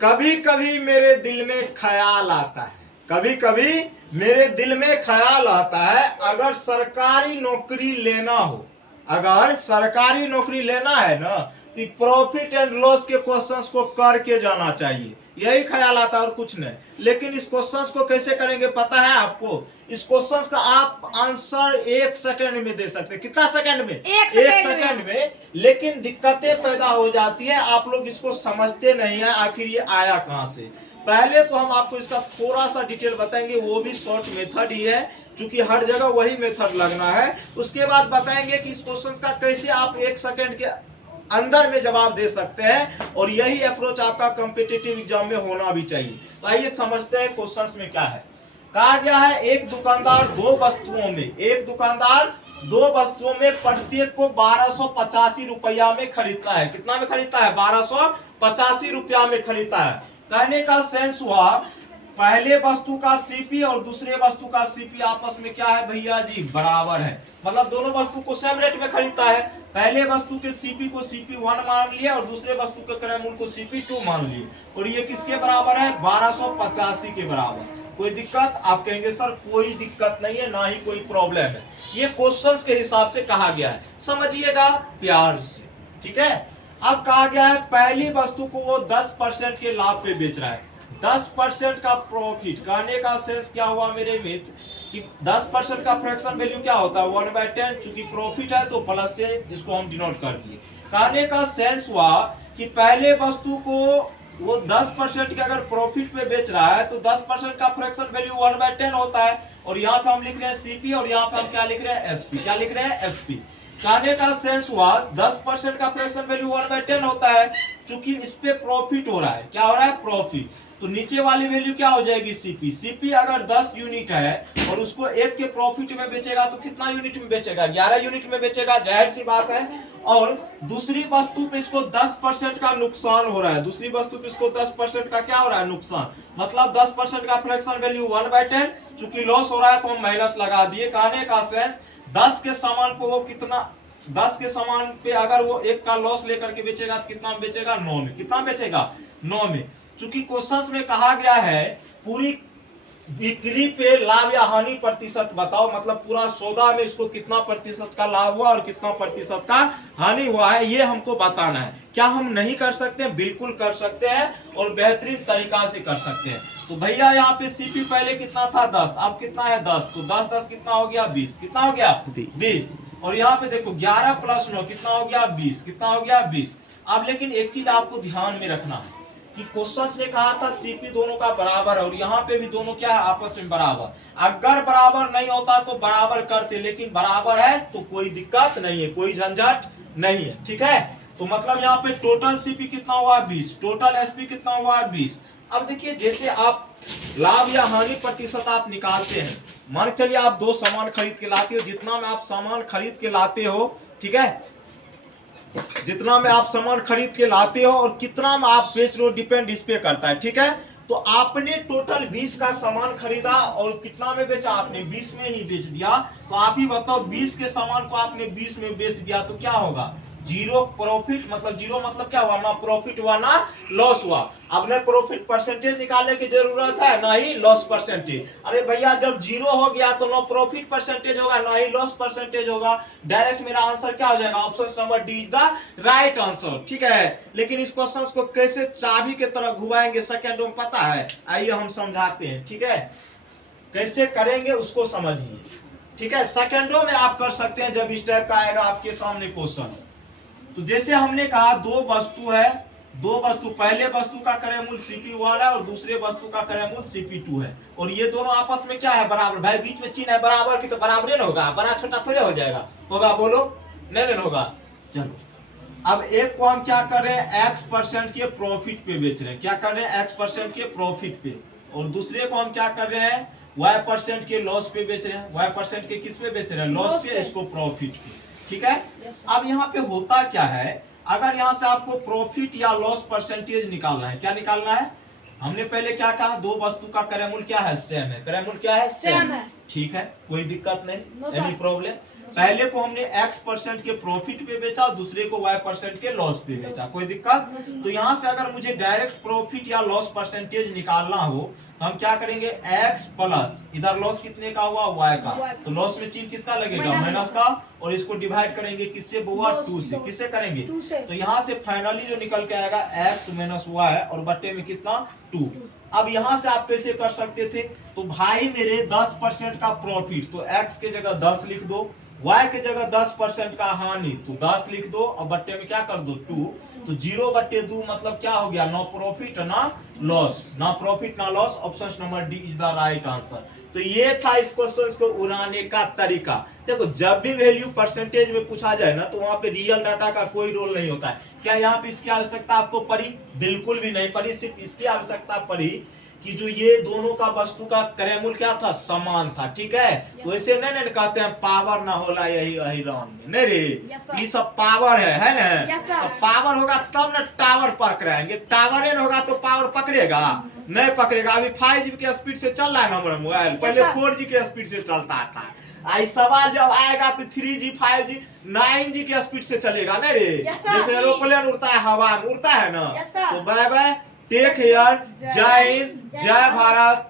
कभी कभी मेरे दिल में ख्याल आता है, कभी कभी मेरे दिल में ख्याल आता है, अगर सरकारी नौकरी लेना हो, अगर सरकारी नौकरी लेना है ना, तो प्रॉफिट एंड लॉस के क्वेश्चंस को करके जाना चाहिए। यही ख्याल आता है और कुछ नहीं। लेकिन इस क्वेश्चंस को कैसे करेंगे पता है आपको? इस क्वेश्चंस का आप आंसर 1 सेकंड में दे सकते हैं। कितना सेकंड में? 1 सेकंड में। लेकिन दिक्कतें पैदा हो जाती है, आप लोग इसको समझते नहीं है आखिर ये आया कहां से। पहले तो हम आपको इसका थोड़ा सा डिटेल बताएंगे, वो भी शॉर्ट मेथड ही है, क्योंकि हर जगह वही मेथड लगना है। उसके बाद बताएंगे कि इस क्वेश्चन का कैसे आप 1 सेकंड के अंदर में जवाब दे सकते हैं, और यही अप्रोच आपका कॉम्पिटिटिव एग्जाम में होना भी चाहिए। तो आइए समझते हैं क्वेश्चंस में क्या है। कहा गया है एक दुकानदार दो वस्तुओं में प्रत्येक को 1285 रुपया में खरीदता है। कितना में खरीदता है? 1285 रुपया में खरीदता है। कहने का सेंस हुआ, पहले वस्तु का सीपी और दूसरे वस्तु का सीपी आपस में क्या है भैया जी? बराबर है। मतलब दोनों वस्तु को सेम रेट में खरीदता है। पहले वस्तु के सीपी को CP1 मान लिए और दूसरे वस्तु के क्रय मूल्य को CP2 मान लिए, और ये किसके बराबर है? 1285 के बराबर। कोई दिक्कत? आप कहेंगे सर कोई दिक्कत नहीं है, ना ही कोई प्रॉब्लम है, ये क्वेश्चंस के हिसाब से कहा गया है, समझिएगा प्यार से, ठीक है। अब कहा गया है पहली वस्तु को वो 10% के लाभ पे बेच रहा है, 10% का प्रॉफिट। कहने का सेंस क्या हुआ मेरे मित्र कि 10% का फ्रैक्शन वैल्यू क्या होता है? 1/10। चूंकि प्रॉफिट है तो प्लस से इसको हम डिनोट कर दिए। कहने का सेंस हुआ कि पहले वस्तु को वो 10% के अगर प्रॉफिट पे बेच रहा है तो 10% का फ्रैक्शन वैल्यू 1/10 होता है, और यहाँ पे हम लिख रहे हैं CP और यहाँ पे हम क्या लिख रहे हैं? SP। क्या लिख रहे हैं? SP। कहने का सेंस हुआ 10% का फ्रैक्शन वैल्यू 1/10 होता है, चूंकि इस पे प्रॉफिट हो रहा है। क्या हो रहा है? प्रॉफिट। तो नीचे वाली वैल्यू क्या हो जाएगी? CP अगर 10 यूनिट है और उसको 1 के प्रॉफिट में बेचेगा तो कितना यूनिट में बेचेगा? 11 यूनिट में बेचेगा, जाहिर सी बात है। और दूसरी वस्तु पे इसको 10% का नुकसान हो रहा है, दूसरी वस्तु पे इसको 10% का क्या हो रहा है? नुकसान। मतलब 10% का फ्रैक्शन वैल्यू 1/10, चूंकि लॉस हो रहा है तो हम माइनस लगा दिए। कहने का सेंस 10 के सामान पे वो कितना, 10 के सामान पे अगर वो 1 का लॉस लेकर के बेचेगा तो कितना में बेचेगा? 9 में। कितना बेचेगा? 9 में। चूंकि क्वेश्चंस में कहा गया है पूरी बिक्री पे लाभ या हानि प्रतिशत बताओ, मतलब पूरा सौदा में इसको कितना प्रतिशत का लाभ हुआ और कितना प्रतिशत का हानि हुआ है, ये हमको बताना है। क्या हम नहीं कर सकते? बिल्कुल कर सकते हैं, और बेहतरीन तरीका से कर सकते हैं। तो भैया यहाँ पे CP पहले कितना था? 10। अब कितना है? 10। तो 10 कितना हो गया? 20। कितना हो गया? 20। और यहाँ पे देखो 11 + 9 कितना हो गया? 20। कितना हो गया? 20। अब लेकिन एक चीज आपको ध्यान में रखना है कि क्वेश्चंस ने कहा था CP दोनों का बराबर है, और यहाँ पे भी दोनों क्या है? आपस में बराबर। अगर बराबर नहीं होता तो बराबर करते, लेकिन बराबर है तो कोई दिक्कत नहीं है, कोई झंझट नहीं है, ठीक है। तो मतलब यहाँ पे टोटल CP कितना हुआ? 20। टोटल SP कितना हुआ? 20। अब देखिए जैसे आप लाभ या हानि प्रतिशत आप निकालते हैं, मान चलिए आप 2 सामान खरीद के लाते हो, जितना में आप सामान खरीद के लाते हो, ठीक है, जितना में आप सामान खरीद के लाते हो और कितना में आप बेच रहे हो, डिपेंड इस पे करता है, ठीक है। तो आपने टोटल 20 का सामान खरीदा और कितना में बेचा? आपने 20 में ही बेच दिया। तो आप ही बताओ 20 के सामान को आपने 20 में बेच दिया तो क्या होगा? Zero profit. मतलब जीरो मतलब क्या हुआ? ना प्रॉफिट हुआ ना लॉस हुआ। अब न प्रॉफिट परसेंटेज निकालने की जरूरत है, ना ही लॉस परसेंटेज। अरे भैया जब जीरो हो गया तो नो प्रॉफिट परसेंटेज होगा, ना ही लॉस परसेंटेज होगा। डायरेक्ट मेरा आंसर क्या हो जाएगा? Option number D is the right answer, ठीक है। लेकिन इस क्वेश्चन को कैसे चाबी की तरह घुमाएंगे सेकंडों में पता है? आइए हम समझाते हैं, ठीक है। कैसे करेंगे उसको समझिए, ठीक है। सेकंडों में आप कर सकते हैं जब इस टाइप का आएगा आपके सामने क्वेश्चन। तो जैसे हमने कहा दो वस्तु है, दो वस्तु, पहले वस्तु का क्रय मूल्य CP1 है और दूसरे वस्तु का क्रय मूल्य CP2 है, और ये दोनों आपस में क्या है? बराबर। भाई बीच में चिन्ह है बराबर की, तो बराबर ना होगा, बड़ा छोटा थोड़े हो जाएगा, होगा? बोलो नहीं होगा। चलो अब एक को हम क्या कर रहे हैं? X% के प्रॉफिट पे बेच रहे हैं। क्या कर रहे हैं? X% के प्रॉफिट पे। और दूसरे को हम क्या कर रहे हैं? Y% के लॉस पे बेच रहे हैं। Y% के किस पे बेच रहे हैं? लॉस पे, इसको प्रॉफिट पे, ठीक है। अब यहाँ पे होता क्या है, अगर यहाँ से आपको प्रॉफिट या लॉस परसेंटेज निकालना है, क्या निकालना है? हमने पहले क्या कहा? दो वस्तु का क्रय मूल्य क्या है? सेम है। क्रय मूल्य क्या है? सेम है, ठीक है, कोई दिक्कत नहीं, एनी प्रॉब्लम। पहले को हमने x% के प्रॉफिट पे बेचा, दूसरे को y% के लॉस पे बेचा। कोई दिक्कत? तो यहाँ से अगर मुझे डायरेक्ट प्रॉफिट या लॉस परसेंटेज निकालना हो तो हम क्या करेंगे, x प्लस इधर लॉस कितने का हुआ, y का, तो लॉस में चिन्ह किसका लगेगा, माइनस का, और इसको डिवाइड करेंगे किससे हुआ, 2 से। किससे करेंगे, तो यहाँ से फाइनली जो निकल के आएगा x माइनस y और बट्टे में कितना 2। अब यहाँ से आप कैसे कर सकते थे, तो भाई मेरे 10% का प्रॉफिट, तो x के जगह 10 लिख दो, y के जगह 10% का हानि, तो 10 लिख दो और बट्टे में क्या कर दो 2, तो 0/2 मतलब क्या हो गया, नो प्रॉफिट ना लॉस, ना प्रॉफिट ना loss. Option number D is the right answer. तो ये था इस क्वेश्चन को उड़ाने का तरीका। देखो जब भी वैल्यू परसेंटेज में पूछा जाए ना तो वहां पे रियल डाटा का कोई रोल नहीं होता है। क्या यहाँ पे इसकी आवश्यकता आपको पड़ी, बिल्कुल भी नहीं पड़ी, सिर्फ इसकी आवश्यकता पड़ी कि जो ये दोनों का वस्तु का क्रय मूल्य क्या था, समान था। ठीक है, तो ऐसे नहीं कहते हैं पावर ना होला यही राउंड में, नहीं रे, ये सब पावर है ना, तो पावर होगा तब ना टावर पकड़ाएंगे, टावर नहीं होगा तो पावर पकड़ेगा नहीं पकड़ेगा। अभी 5G के स्पीड से चल रहा है ना हमारा मोबाइल, पहले 4G के स्पीड से चलता था। आई सवाल जब आएगा तो 3G 5G 9G के स्पीड से चलेगा ना रे, जैसे एरोप्लेन उड़ता है, हवा में उड़ता है ना। तो बाय बाय, टेक केयर, जय हिंद, जय भारत।